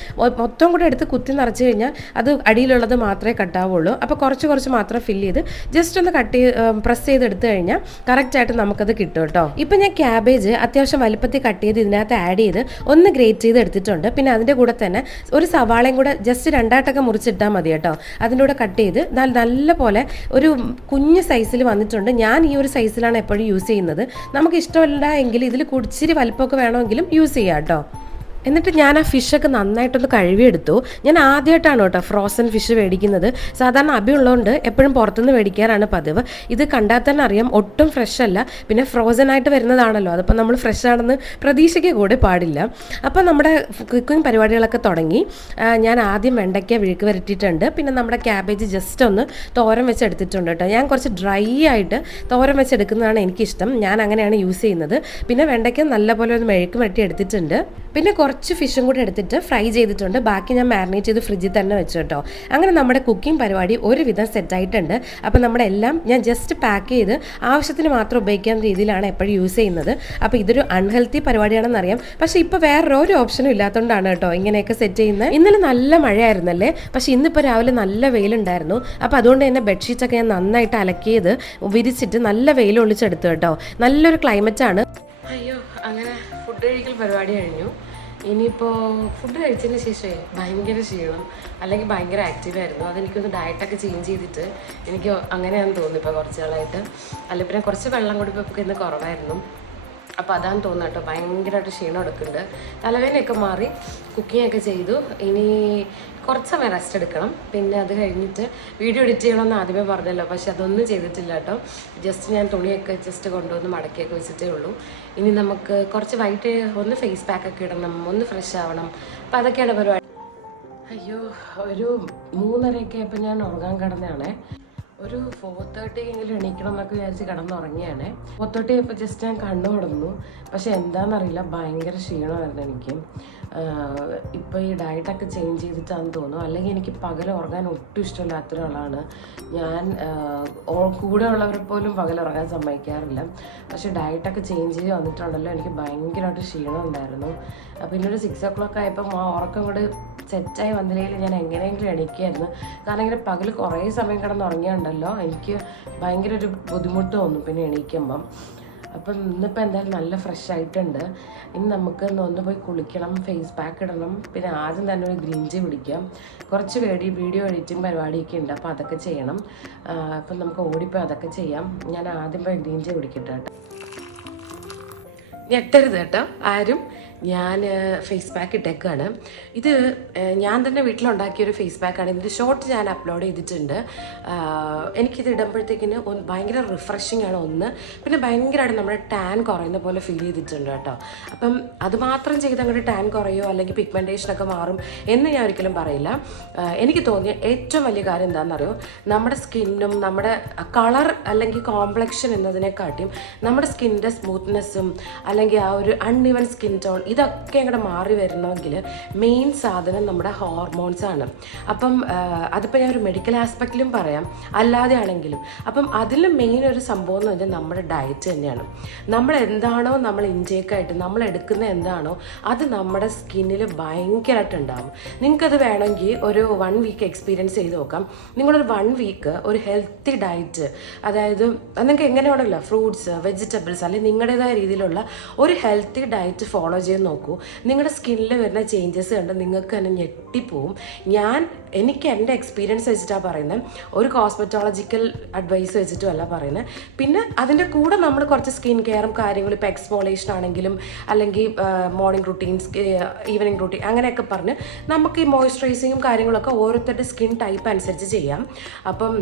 മൊത്തം കൂടെ എടുത്ത് കുത്തി നിറച്ച് കഴിഞ്ഞാൽ അത് അടിയിലുള്ളത് മാത്രമേ കട്ടാവുള്ളൂ. അപ്പോൾ കുറച്ച് മാത്രം ഫില്ല് ചെയ്ത് ജസ്റ്റ് ഒന്ന് പ്രസ് ചെയ്തെടുത്ത് കഴിഞ്ഞാൽ കറക്റ്റായിട്ട് നമുക്കത് കിട്ടും കേട്ടോ. ഇപ്പം ഞാൻ ക്യാബേജ് അത്യാവശ്യം വലുപ്പത്തിൽ കട്ട് ചെയ്ത് ഇതിനകത്ത് ആഡ് ചെയ്ത് ഒന്ന് ഗ്രേറ്റ് ചെയ്ത് എടുത്തിട്ടുണ്ട്. പിന്നെ അതിൻ്റെ കൂടെ തന്നെ ഒരു സവാളയും കൂടെ ജസ്റ്റ് രണ്ടായിട്ടൊക്കെ മുറിച്ചിട്ടാൽ മതി കേട്ടോ. അതിൻ്റെ കൂടെ കട്ട് ചെയ്ത് നല്ല പോലെ ഒരു കുഞ്ഞ് സൈസിൽ വന്നിട്ടുണ്ട്. ഞാൻ ഈ ഒരു സൈസിലാണ് എപ്പോഴും യൂസ് ചെയ്യുന്നത്. നമുക്ക് ഇഷ്ടമല്ല എങ്കിൽ ഇതിൽ കുടിച്ചിരി വലുപ്പമൊക്കെ വേണമെങ്കിലും യൂസ് ചെയ്യാം കേട്ടോ. എന്നിട്ട് ഞാൻ ആ ഫിഷൊക്കെ നന്നായിട്ടൊന്ന് കഴുകിയെടുത്തു. ഞാൻ ആദ്യമായിട്ടാണ് കേട്ടോ ഫ്രോസൺ ഫിഷ് മേടിക്കുന്നത്. സാധാരണ അഭിയുള്ളതുകൊണ്ട് എപ്പോഴും പുറത്തുനിന്ന് മേടിക്കാറാണ് പതിവ്. ഇത് കണ്ടാൽ തന്നെ അറിയാം ഒട്ടും ഫ്രഷ് അല്ല. പിന്നെ ഫ്രോസൺ ആയിട്ട് വരുന്നതാണല്ലോ, അതിപ്പോൾ നമ്മൾ ഫ്രഷ് ആണെന്ന് പ്രതീക്ഷിക്കുക കൂടെ പാടില്ല. അപ്പോൾ നമ്മുടെ കുക്കിംഗ് പരിപാടികളൊക്കെ തുടങ്ങി. ഞാൻ ആദ്യം വെണ്ടയ്ക്ക വിഴുക്ക് വരട്ടിയിട്ടുണ്ട്. പിന്നെ നമ്മുടെ ക്യാബേജ് ജസ്റ്റ് ഒന്ന് തോരൻ വെച്ചെടുത്തിട്ടുണ്ട് കേട്ടോ. ഞാൻ കുറച്ച് ഡ്രൈ ആയിട്ട് തോരൻ വെച്ചെടുക്കുന്നതാണ് എനിക്കിഷ്ടം. ഞാൻ അങ്ങനെയാണ് യൂസ് ചെയ്യുന്നത്. പിന്നെ വെണ്ടയ്ക്ക നല്ലപോലെ ഒന്ന് മെഴുക്ക് വരട്ടി എടുത്തിട്ടുണ്ട്. പിന്നെ കുറച്ച് ഫിഷും കൂടി എടുത്തിട്ട് ഫ്രൈ ചെയ്തിട്ടുണ്ട്. ബാക്കി ഞാൻ മാരിനേറ്റ് ചെയ്ത് ഫ്രിഡ്ജിൽ തന്നെ വെച്ചു കേട്ടോ. അങ്ങനെ നമ്മുടെ കുക്കിംഗ് പരിപാടി ഒരുവിധം സെറ്റായിട്ടുണ്ട്. അപ്പോൾ നമ്മുടെ എല്ലാം ഞാൻ ജസ്റ്റ് പാക്ക് ചെയ്ത് ആവശ്യത്തിന് മാത്രം ഉപയോഗിക്കുന്ന രീതിയിലാണ് എപ്പോഴും യൂസ് ചെയ്യുന്നത്. അപ്പോൾ ഇതൊരു അൺഹെൽത്തി പരിപാടിയാണെന്നറിയാം, പക്ഷേ ഇപ്പോൾ വേറൊരു ഓപ്ഷനും ഇല്ലാത്തതുകൊണ്ടാണ് കേട്ടോ ഇങ്ങനെയൊക്കെ സെറ്റ് ചെയ്യുന്നത്. ഇന്നലെ നല്ല മഴയായിരുന്നല്ലേ, പക്ഷേ ഇന്നിപ്പോൾ രാവിലെ നല്ല വെയിലുണ്ടായിരുന്നു. അപ്പോൾ അതുകൊണ്ട് തന്നെ ബെഡ്ഷീറ്റൊക്കെ ഞാൻ നന്നായിട്ട് അലക്കിയത് വിരിച്ചിട്ട് നല്ല വെയിൽ ഒളിച്ചെടുത്തു കേട്ടോ. നല്ലൊരു ക്ലൈമറ്റാണ്. അയ്യോ, അങ്ങനെ ഫുഡ് കഴിക്കൽ പരിപാടി കഴിഞ്ഞു. ഇനിയിപ്പോൾ ഫുഡ് കഴിച്ചതിന് ശേഷമേ ഭയങ്കര ക്ഷീണം, അല്ലെങ്കിൽ ഭയങ്കര ആക്റ്റീവായിരുന്നു. അതെനിക്കൊന്ന് ഡയറ്റൊക്കെ ചേഞ്ച് ചെയ്തിട്ട് എനിക്ക് അങ്ങനെയാണെന്ന് തോന്നുന്നു ഇപ്പോൾ കുറച്ച് നാളായിട്ട്. അല്ല പിന്നെ കുറച്ച് വെള്ളം കുടിപ്പൊക്കെ ഇന്ന് കുറവായിരുന്നു. അപ്പോൾ അതാണ് തോന്നുന്നു കേട്ടോ, ഭയങ്കരമായിട്ട് ക്ഷീണം എടുക്കുന്നുണ്ട്. തലവേദനയൊക്കെ മാറി, കുക്കിങ്ങൊക്കെ ചെയ്തു. ഇനി കുറച്ച് സമയം റെസ്റ്റ് എടുക്കണം. പിന്നെ അത് കഴിഞ്ഞിട്ട് വീഡിയോ എഡിറ്റ് ചെയ്യണമെന്ന് ആദ്യമേ പറഞ്ഞല്ലോ, പക്ഷെ അതൊന്നും ചെയ്തിട്ടില്ല കേട്ടോ. ജസ്റ്റ് ഞാൻ തുണിയൊക്കെ ജസ്റ്റ് കൊണ്ടുവന്ന് മടക്കിയൊക്കെ വെച്ചിട്ടേ ഉള്ളൂ. ഇനി നമുക്ക് കുറച്ച് വൈകിട്ട് ഒന്ന് ഫേസ് പാക്കൊക്കെ ഇടണം, ഒന്ന് ഫ്രഷ് ആവണം. അപ്പോൾ അതൊക്കെയാണ് പരിപാടി. അയ്യോ, ഒരു 3:30 ആയപ്പോൾ ഞാൻ ഉറങ്ങാൻ കിടന്നതാണേ. ഒരു 4:30 എങ്കിലും എണീക്കണം എന്നൊക്കെ വിചാരിച്ച് കിടന്നുറങ്ങിയാണ്. 4:30 ആയപ്പോൾ ജസ്റ്റ് ഞാൻ കണ്ണു കിടന്നു. പക്ഷെ എന്താണെന്നറിയില്ല, ഭയങ്കര ക്ഷീണമായിരുന്നു എനിക്ക്. ഇപ്പോൾ ഈ ഡയറ്റൊക്കെ ചേഞ്ച് ചെയ്തിട്ടാണെന്ന് തോന്നുന്നു. അല്ലെങ്കിൽ എനിക്ക് പകൽ ഉറങ്ങാൻ ഒട്ടും ഇഷ്ടമില്ലാത്ത ഒരാളാണ് ഞാൻ. കൂടെ ഉള്ളവരെ പോലും പകൽ ഉറങ്ങാൻ സമ്മതിക്കാറില്ല. പക്ഷേ ഡയറ്റൊക്കെ ചേഞ്ച് ചെയ്ത് വന്നിട്ടുണ്ടല്ലോ, എനിക്ക് ഭയങ്കരമായിട്ട് ക്ഷീണം ഉണ്ടായിരുന്നു. പിന്നെ ഒരു 6 o'clock ആയപ്പോൾ ആ ഉറക്കം കൂടെ സെറ്റായി വന്നില്ലെങ്കിൽ ഞാൻ എങ്ങനെയെങ്കിലും എണീക്കായിരുന്നു. കാരണം ഇങ്ങനെ പകൽ കുറേ സമയം കിടന്നുറങ്ങിയുണ്ടല്ലോ, എനിക്ക് ഭയങ്കര ഒരു ബുദ്ധിമുട്ട് തോന്നും പിന്നെ എണീക്കുമ്പം. അപ്പം ഇന്നിപ്പോൾ എന്തായാലും നല്ല ഫ്രഷ് ആയിട്ടുണ്ട്. ഇനി നമുക്ക് ഒന്ന് പോയി കുളിക്കണം, ഫേസ് പാക്ക് ഇടണം. പിന്നെ ആദ്യം തന്നെ ഒരു ഗ്രീൻ ടീ കുടിക്കാം. കുറച്ച് വീഡിയോ എഡിറ്റിംഗ് പരിപാടിയൊക്കെ ഉണ്ട്, അപ്പോൾ അതൊക്കെ ചെയ്യണം. അപ്പം നമുക്ക് ഓടിപ്പോയി അതൊക്കെ ചെയ്യാം. ഞാൻ ആദ്യം പോയി ഗ്രീൻ ടീ കുടിക്കട്ടെ കേട്ടോ. ഞെട്ടരുത് കേട്ടോ ആരും. ഞാൻ ഫേസ് പാക്ക് ഇട്ടേക്കാണ്. ഇത് ഞാൻ തന്നെ വീട്ടിലുണ്ടാക്കിയൊരു ഫേസ് പാക്കാണ്. ഇതിൻ്റെ ഷോർട്ട് ഞാൻ അപ്ലോഡ് ചെയ്തിട്ടുണ്ട്. എനിക്കിത് ഇടുമ്പോഴത്തേക്കിന് ഭയങ്കര റിഫ്രഷിംഗ് ആണ് ഒന്ന്, പിന്നെ ഭയങ്കരമായിട്ട് നമ്മുടെ ടാൻ കുറയുന്ന പോലെ ഫീൽ ചെയ്തിട്ടുണ്ട് കേട്ടോ. അപ്പം അത് മാത്രം ചെയ്ത് അങ്ങോട്ട് ടാൻ കുറയോ അല്ലെങ്കിൽ പിഗ്മെൻറ്റേഷനൊക്കെ മാറും എന്ന് ഞാൻ ഒരിക്കലും പറയില്ല. എനിക്ക് തോന്നിയ ഏറ്റവും വലിയ കാര്യം എന്താണെന്നറിയോ, നമ്മുടെ സ്കിന്നും നമ്മുടെ കളർ അല്ലെങ്കിൽ കോംപ്ലക്ഷൻ എന്നതിനെക്കാട്ടിയും നമ്മുടെ സ്കിന്നിൻ്റെ സ്മൂത്ത്നെസ്സും അല്ലെങ്കിൽ ആ ഒരു അൺഇവൻ സ്കിൻ ടോൺ ഇതൊക്കെ അങ്ങോട്ട് മാറി വരണമെങ്കിൽ മെയിൻ സാധനം നമ്മുടെ ഹോർമോൺസാണ്. അപ്പം അതിപ്പോൾ ഞാൻ ഒരു മെഡിക്കൽ ആസ്പെക്റ്റിലും പറയാം, അല്ലാതെ ആണെങ്കിലും. അപ്പം അതിൽ മെയിൻ ഒരു സംഭവം എന്ന് പറഞ്ഞാൽ നമ്മുടെ ഡയറ്റ് തന്നെയാണ്. നമ്മൾ എന്താണോ നമ്മൾ ഇൻടേക്കായിട്ട് നമ്മൾ എടുക്കുന്ന എന്താണോ അത് നമ്മുടെ സ്കിന്നിൽ ഭയങ്കരമായിട്ടുണ്ടാകും. നിങ്ങൾക്കത് വേണമെങ്കിൽ ഒരു 1 വീക്ക് എക്സ്പീരിയൻസ് ചെയ്ത് നോക്കാം. നിങ്ങളൊരു 1 വീക്ക് ഒരു ഹെൽത്തി ഡയറ്റ്, അതായത് നിങ്ങൾക്ക് എങ്ങനെ വേണമല്ലോ ഫ്രൂട്ട്സ് വെജിറ്റബിൾസ് അല്ലെങ്കിൽ നിങ്ങളുടേതായ രീതിയിലുള്ള ഒരു ഹെൽത്തി ഡയറ്റ് ഫോളോ ചെയ്ത് നോക്കൂ. നിങ്ങളുടെ സ്കിന്നിൽ വരുന്ന ചേഞ്ചസ് കണ്ട് നിങ്ങൾക്ക് തന്നെ ഞെട്ടിപ്പോവും. എനിക്ക് എൻ്റെ എക്സ്പീരിയൻസ് വെച്ചിട്ടാണ് പറയുന്നത്, ഒരു കോസ്മെറ്റോളജിക്കൽ അഡ്വൈസ് വെച്ചിട്ടും അല്ല പറയുന്നത്. പിന്നെ അതിൻ്റെ കൂടെ നമ്മൾ കുറച്ച് സ്കിൻ കെയറും കാര്യങ്ങളും, ഇപ്പോൾ എക്സ്ഫോളിയേഷൻ ആണെങ്കിലും അല്ലെങ്കിൽ മോർണിംഗ് റുട്ടീൻസ്, ഈവനിങ് റുട്ടീൻ അങ്ങനെയൊക്കെ പറഞ്ഞ് നമുക്ക് ഈ മോയ്സ്ചറൈസിങ്ങും കാര്യങ്ങളൊക്കെ ഓരോരുത്തരുടെ സ്കിൻ ടൈപ്പ് അനുസരിച്ച് ചെയ്യാം. അപ്പം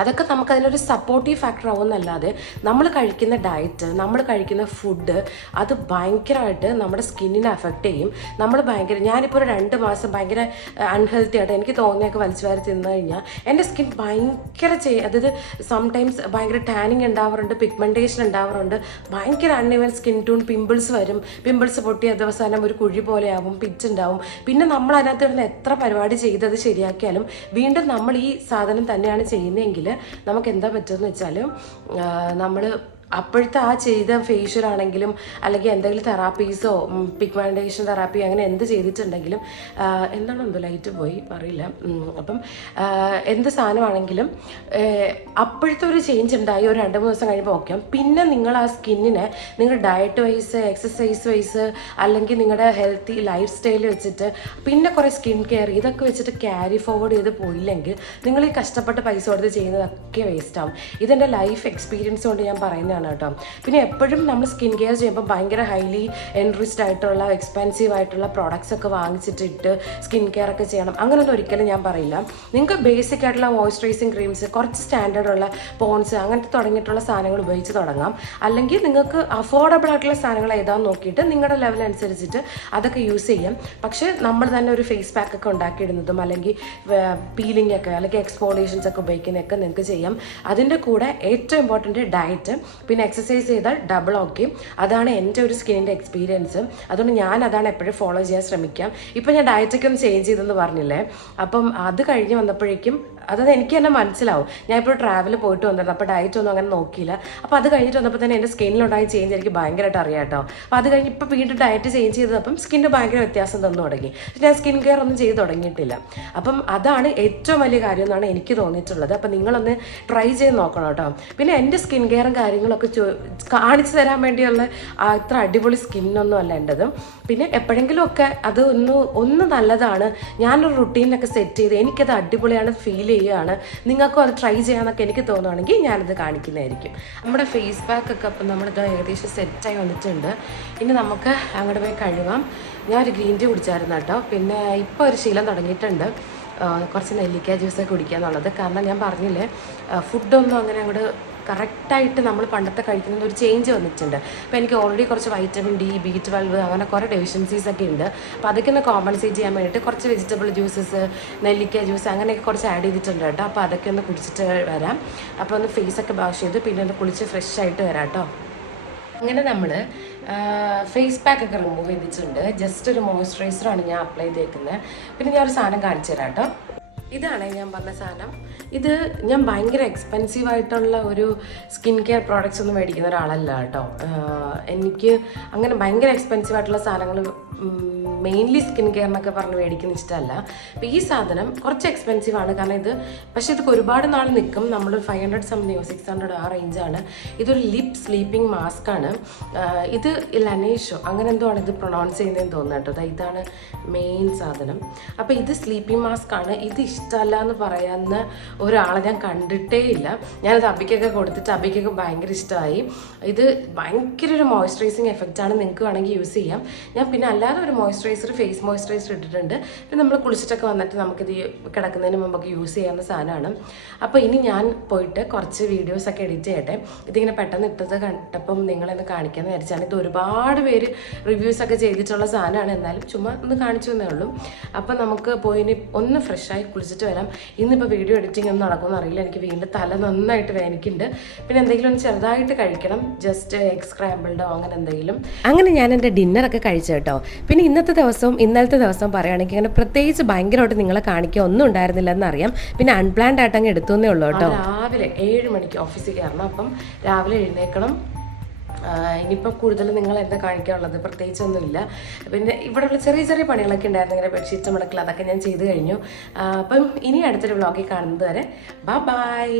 അതൊക്കെ നമുക്കതിനൊരു സപ്പോർട്ടീവ് ഫാക്ടർ ആവുമെന്നല്ലാതെ നമ്മൾ കഴിക്കുന്ന ഡയറ്റ്, നമ്മൾ കഴിക്കുന്ന ഫുഡ് അത് ഭയങ്കരമായിട്ട് നമ്മുടെ സ്കിന്നിനെ അഫക്റ്റ് ചെയ്യും. ഞാനിപ്പോൾ ഒരു 2 മാസം ഭയങ്കര അൺഹെൽത്തി ആയിട്ട് എനിക്ക് തോന്നിയൊക്കെ വലിച്ചു വാരി തിന്നു കഴിഞ്ഞാൽ എൻ്റെ സ്കിൻ ഭയങ്കര അതായത് സംടൈംസ് ഭയങ്കര ടാനിങ് ഉണ്ടാവാറുണ്ട്, പിഗ്മെൻറ്റേഷൻ ഉണ്ടാവാറുണ്ട്, ഭയങ്കര അൺഇവൻ സ്കിൻ ടൂൺ, പിമ്പിൾസ് വരും, പിമ്പിൾസ് പൊട്ടി അവസാനം ഒരു കുഴി പോലെ ആവും, പിച്ച് ഉണ്ടാവും. പിന്നെ നമ്മൾ അതിനകത്ത് കിടന്ന് എത്ര പരിപാടി ചെയ്തത് ശരിയാക്കിയാലും വീണ്ടും നമ്മൾ ഈ സാധനം തന്നെയാണ് ചെയ്യുന്നതെങ്കിൽ നമുക്ക് എന്താ പറ്റുമെന്ന് വെച്ചാൽ നമ്മൾ അപ്പോഴത്തെ ആ ചെയ്ത ഫേഷ്യൽ ആണെങ്കിലും അല്ലെങ്കിൽ എന്തെങ്കിലും തെറാപ്പീസോ പിഗ്മെൻറ്റേഷൻ തെറാപ്പി അങ്ങനെ എന്ത് ചെയ്തിട്ടുണ്ടെങ്കിലും എന്താണെന്തോ ലൈറ്റ് പോയി അറിയില്ല. അപ്പം എന്ത് സാധനമാണെങ്കിലും അപ്പോഴത്തെ ഒരു ചേഞ്ച് ഉണ്ടായി ഒരു 2-3 ദിവസം കഴിയുമ്പോൾ ഓക്കെ. പിന്നെ നിങ്ങൾ ആ സ്കിന്നിനെ നിങ്ങൾ ഡയറ്റ് വൈസ്, എക്സസൈസ് വൈസ് അല്ലെങ്കിൽ നിങ്ങളുടെ ഹെൽത്തി ലൈഫ് സ്റ്റൈൽ വെച്ചിട്ട് പിന്നെ കുറേ സ്കിൻ കെയർ ഇതൊക്കെ വെച്ചിട്ട് ക്യാരി ഫോർവേഡ് ചെയ്ത് പോയില്ലെങ്കിൽ നിങ്ങൾ ഈ കഷ്ടപ്പെട്ട് പൈസ കൊടുത്ത് ചെയ്യുന്നതൊക്കെ വേസ്റ്റ് ആവും. ഇതെൻ്റെ ലൈഫ് എക്സ്പീരിയൻസ് കൊണ്ട് ഞാൻ പറയുന്നതാണ് കേട്ടോ. പിന്നെ എപ്പോഴും നമ്മൾ സ്കിൻ കെയർ ചെയ്യുമ്പോൾ ഭയങ്കര ഹൈലി എൻറിച്ച്ഡ് ആയിട്ടുള്ള എക്സ്പെൻസീവ് ആയിട്ടുള്ള പ്രോഡക്ട്സ് ഒക്കെ വാങ്ങിച്ചിട്ടിട്ട് സ്കിൻ കെയർ ഒക്കെ ചെയ്യണം അങ്ങനെയൊന്നും ഒരിക്കലും ഞാൻ പറയില്ല. നിങ്ങൾക്ക് ബേസിക് ആയിട്ടുള്ള മോയ്സ്ചറൈസിങ് ക്രീംസ്, കുറച്ച് സ്റ്റാൻഡേർഡ് ഉള്ള പോൺസ് അങ്ങനത്തെ തുടങ്ങിയിട്ടുള്ള സാധനങ്ങൾ ഉപയോഗിച്ച് തുടങ്ങാം. അല്ലെങ്കിൽ നിങ്ങൾക്ക് അഫോർഡബിൾ ആയിട്ടുള്ള സാധനങ്ങൾ ഏതാണെന്ന് നോക്കിയിട്ട് നിങ്ങളുടെ ലെവൽ അനുസരിച്ചിട്ട് അതൊക്കെ യൂസ് ചെയ്യാം. പക്ഷേ നമ്മൾ തന്നെ ഒരു ഫേസ് പാക്ക് ഒക്കെ ഉണ്ടാക്കിയിടുന്നതും അല്ലെങ്കിൽ പീലിംഗ് ഒക്കെ അല്ലെങ്കിൽ എക്സ്ഫോളിയേഷൻസ് ഒക്കെ ഉപയോഗിക്കുന്നതൊക്കെ നിങ്ങൾക്ക് ചെയ്യാം. അതിൻ്റെ കൂടെ ഏറ്റവും ഇമ്പോർട്ടൻറ്റ് ഡയറ്റ്, പിന്നെ എക്സസൈസ് ചെയ്താൽ ഡബിൾ ഓക്കെ. അതാണ് എൻ്റെ ഒരു സ്കിന്നിൻ്റെ എക്സ്പീരിയൻസ്. അതുകൊണ്ട് ഞാൻ അതാണ് എപ്പോഴും ഫോളോ ചെയ്യാൻ ശ്രമിക്കാം. ഇപ്പം ഞാൻ ഡയറ്റൊക്കെ ഒന്ന് ചേഞ്ച് ചെയ്തെന്ന് പറഞ്ഞില്ലേ, അപ്പം അത് കഴിഞ്ഞ് വന്നപ്പോഴേക്കും അതായത് എനിക്ക് തന്നെ മനസ്സിലാവും. ഞാൻ ഇപ്പോൾ ട്രാവൽ പോയിട്ട് വന്നിരുന്നു, അപ്പോൾ ഡയറ്റ് ഒന്നും അങ്ങനെ നോക്കിയില്ല. അപ്പോൾ അത് കഴിഞ്ഞിട്ട് വന്നപ്പോൾ തന്നെ എൻ്റെ സ്കിന്നിലുണ്ടായ ചേഞ്ച് എനിക്ക് ഭയങ്കരമായിട്ട് അറിയാം കേട്ടോ. അപ്പോൾ അത് കഴിഞ്ഞ് ഇപ്പോൾ വീണ്ടും ഡയറ്റ് ചേഞ്ച് ചെയ്തപ്പം സ്കിന്നിന് ഭയങ്കര വ്യത്യാസം തന്നു തുടങ്ങി. ഞാൻ സ്കിൻ കെയർ ഒന്നും ചെയ്ത് തുടങ്ങിയിട്ടില്ല. അപ്പം അതാണ് ഏറ്റവും വലിയ കാര്യം എന്നാണ് എനിക്ക് തോന്നിയിട്ടുള്ളത്. അപ്പം നിങ്ങളൊന്ന് ട്രൈ ചെയ്ത് നോക്കണം കേട്ടോ. പിന്നെ എൻ്റെ സ്കിൻ കെയറും കാര്യങ്ങളൊക്കെ കാണിച്ചു തരാൻ വേണ്ടിയുള്ള അത്ര അടിപൊളി സ്കിന്നൊന്നും അല്ല എൻ്റെത്. പിന്നെ എപ്പോഴെങ്കിലും ഒക്കെ അത് ഒന്ന് നല്ലതാണ്. ഞാനൊരു റുട്ടീനൊക്കെ സെറ്റ് ചെയ്ത് എനിക്കത് അടിപൊളിയാണ് ഫീൽ ചെയ്യുകയാണ്, നിങ്ങൾക്കും അത് ട്രൈ ചെയ്യാമെന്നൊക്കെ എനിക്ക് തോന്നുകയാണെങ്കിൽ ഞാനത് കാണിക്കുന്നതായിരിക്കും. നമ്മുടെ ഫേസ് പാക്ക് ഒക്കെ അപ്പം നമ്മളിത് ഏകദേശം സെറ്റായി വന്നിട്ടുണ്ട്. ഇനി നമുക്ക് അങ്ങോട്ട് പോയി കഴുകാം. ഞാൻ ഒരു ഗ്രീൻ ടീ കുടിച്ചായിരുന്നു കേട്ടോ. പിന്നെ ഇപ്പോൾ ഒരു ശീലം തുടങ്ങിയിട്ടുണ്ട്, കുറച്ച് നെല്ലിക്ക ജ്യൂസൊക്കെ കുടിക്കുക എന്നുള്ളത്. കാരണം ഞാൻ പറഞ്ഞില്ലേ, ഫുഡൊന്നും അങ്ങനെ അങ്ങോട്ട് കറക്റ്റായിട്ട് നമ്മൾ പണ്ടത്തെ കഴിക്കുന്ന ഒരു ചേഞ്ച് വന്നിട്ടുണ്ട്. അപ്പോൾ എനിക്ക് ഓൾറെഡി കുറച്ച് വൈറ്റമിൻ ഡി, B12 അങ്ങനെ കുറേ ഡെഫിഷ്യൻസീസ് ഒക്കെ ഉണ്ട്. അപ്പോൾ അതൊക്കെ ഒന്ന് കോമ്പൻസേറ്റ് ചെയ്യാൻ വേണ്ടിയിട്ട് കുറച്ച് വെജിറ്റബിൾ ജ്യൂസസ്, നെല്ലിക്ക ജ്യൂസ് അങ്ങനെയൊക്കെ കുറച്ച് ആഡ് ചെയ്തിട്ടുണ്ട് കേട്ടോ. അപ്പോൾ അതൊക്കെ ഒന്ന് കുടിച്ചിട്ട് വരാം. അപ്പോൾ ഒന്ന് ഫേസൊക്കെ വാഷ് ചെയ്ത് പിന്നെ ഒന്ന് കുളിച്ച് ഫ്രഷ് ആയിട്ട് വരാം കേട്ടോ. അങ്ങനെ നമ്മൾ ഫേസ് പാക്ക് ഒക്കെ റിമൂവ് ചെയ്തിട്ടുണ്ട്. ജസ്റ്റ് ഒരു മോയ്സ്ചറൈസറാണ് ഞാൻ അപ്ലൈ ചെയ്തേക്കുന്നത്. പിന്നെ ഞാൻ ഒരു സാധനം കാണിച്ചു തരാം കേട്ടോ. ഇതാണ് ഞാൻ പറഞ്ഞ സാധനം. ഇത് ഞാൻ ഭയങ്കര എക്സ്പെൻസീവ് ആയിട്ടുള്ള ഒരു സ്കിൻ കെയർ പ്രോഡക്റ്റ്സ് ഒന്നും മേടിക്കുന്ന ഒരാളല്ല കേട്ടോ. എനിക്ക് അങ്ങനെ ഭയങ്കര എക്സ്പെൻസീവ് ആയിട്ടുള്ള സാധനങ്ങൾ മെയിൻലി സ്കിൻ കെയറിനൊക്കെ പറഞ്ഞ് മേടിക്കുന്ന ഇഷ്ടമല്ല. അപ്പോൾ ഈ സാധനം കുറച്ച് എക്സ്പെൻസീവ് ആണ്, കാരണം ഇത് പക്ഷേ ഇതൊക്കെ ഒരുപാട് നാൾ നിൽക്കും. നമ്മൾ 500 സംതിങ്ങോ 600 ആ റേഞ്ചാണ്. ഇതൊരു ലിപ് സ്ലീപ്പിംഗ് മാസ്ക് ആണ്. ഇത് ലനേഷോ അങ്ങനെ എന്തോ ആണ് ഇത് പ്രൊണൗൺസ് ചെയ്യുന്നതെന്ന് തോന്നുന്നു കേട്ടോ. ഇതാണ് മെയിൻ സാധനം. അപ്പോൾ ഇത് സ്ലീപ്പിംഗ് മാസ്ക് ആണ്. ഇത് ഇഷ്ടമല്ല എന്ന് പറയാവുന്ന ഒരാളെ ഞാൻ കണ്ടിട്ടേ ഇല്ല. ഞാനത് അബിക്കൊക്കെ കൊടുത്തിട്ട് അബിക്കൊക്കെ ഭയങ്കര ഇഷ്ടമായി. ഇത് ഭയങ്കര ഒരു മോയ്സ്ചറൈസിങ് എഫക്റ്റ് ആണ്. നിങ്ങൾക്ക് വേണമെങ്കിൽ യൂസ് ചെയ്യാം. ഞാൻ പിന്നെ അല്ലാതെ ഒരു മോയ്സ്ചറൈസർ, ഫേസ് മോയ്സ്ചറൈസർ ഇട്ടിട്ടുണ്ട്. പിന്നെ നമ്മൾ കുളിച്ചിട്ടൊക്കെ വന്നിട്ട് നമുക്കിത് കിടക്കുന്നതിന് മുമ്പൊക്കെ യൂസ് ചെയ്യാവുന്ന സാധനമാണ്. അപ്പോൾ ഇനി ഞാൻ പോയിട്ട് കുറച്ച് വീഡിയോസൊക്കെ എഡിറ്റ് ചെയ്യട്ടെ. ഇതിങ്ങനെ പെട്ടെന്ന് ഇട്ടത് കണ്ടപ്പം നിങ്ങളെന്ന് കാണിക്കാമെന്ന് വിചാരിച്ചാണ്. ഇത് ഒരുപാട് പേര് റിവ്യൂസൊക്കെ ചെയ്തിട്ടുള്ള സാധനമാണ്, എന്നാലും ചുമ്മാ ഒന്ന് കാണിച്ചു എന്നേ ഉള്ളൂ. അപ്പോൾ നമുക്ക് പോയി ഇനി ഒന്ന് ഫ്രഷായി കുളിച്ചിട്ട് വരാം. ഇന്നിപ്പോൾ വീഡിയോ എഡിറ്റിംഗ് ഒന്നും നടക്കുമെന്ന് അറിയില്ല. എനിക്ക് വീണ്ടും തല നന്നായിട്ട് വേദനിക്കുന്നുണ്ട്. പിന്നെ എന്തെങ്കിലും ഒന്ന് ചെറുതായിട്ട് കഴിക്കണം, ജസ്റ്റ് എഗ് സ്ക്രാമ്പിൾഡോ അങ്ങനെ എന്തെങ്കിലും. അങ്ങനെ ഞാൻ എൻ്റെ ഡിന്നറൊക്കെ കഴിച്ചു കേട്ടോ. പിന്നെ ഇന്നത്തെ ദിവസം പറയുകയാണെങ്കിൽ അങ്ങനെ പ്രത്യേകിച്ച് ഭയങ്കരമായിട്ട് നിങ്ങളെ കാണിക്കുക ഒന്നും ഉണ്ടായിരുന്നില്ലെന്ന് അറിയാം. പിന്നെ അൺപ്ലാൻഡ് ആയിട്ട് അങ്ങ് എടുത്തുവെന്നേ ഉള്ളൂ കേട്ടോ. രാവിലെ 7 മണിക്ക് ഓഫീസിൽ കയറണം. അപ്പം രാവിലെ എഴുന്നേക്കണം. ഇനിയിപ്പോൾ കൂടുതൽ നിങ്ങൾ എന്താ കാണിക്കാനുള്ളത്, പ്രത്യേകിച്ചൊന്നുമില്ല. പിന്നെ ഇവിടെയുള്ള ചെറിയ ചെറിയ പണികളൊക്കെ ഉണ്ടായിരുന്നു, ഇങ്ങനെ ബെഡ്ഷീറ്റ് മടക്കൽ, അതൊക്കെ ഞാൻ ചെയ്ത് കഴിഞ്ഞു. അപ്പം ഇനി അടുത്തൊരു വ്ളോഗിൽ കാണുന്നത് വരെ ബൈ.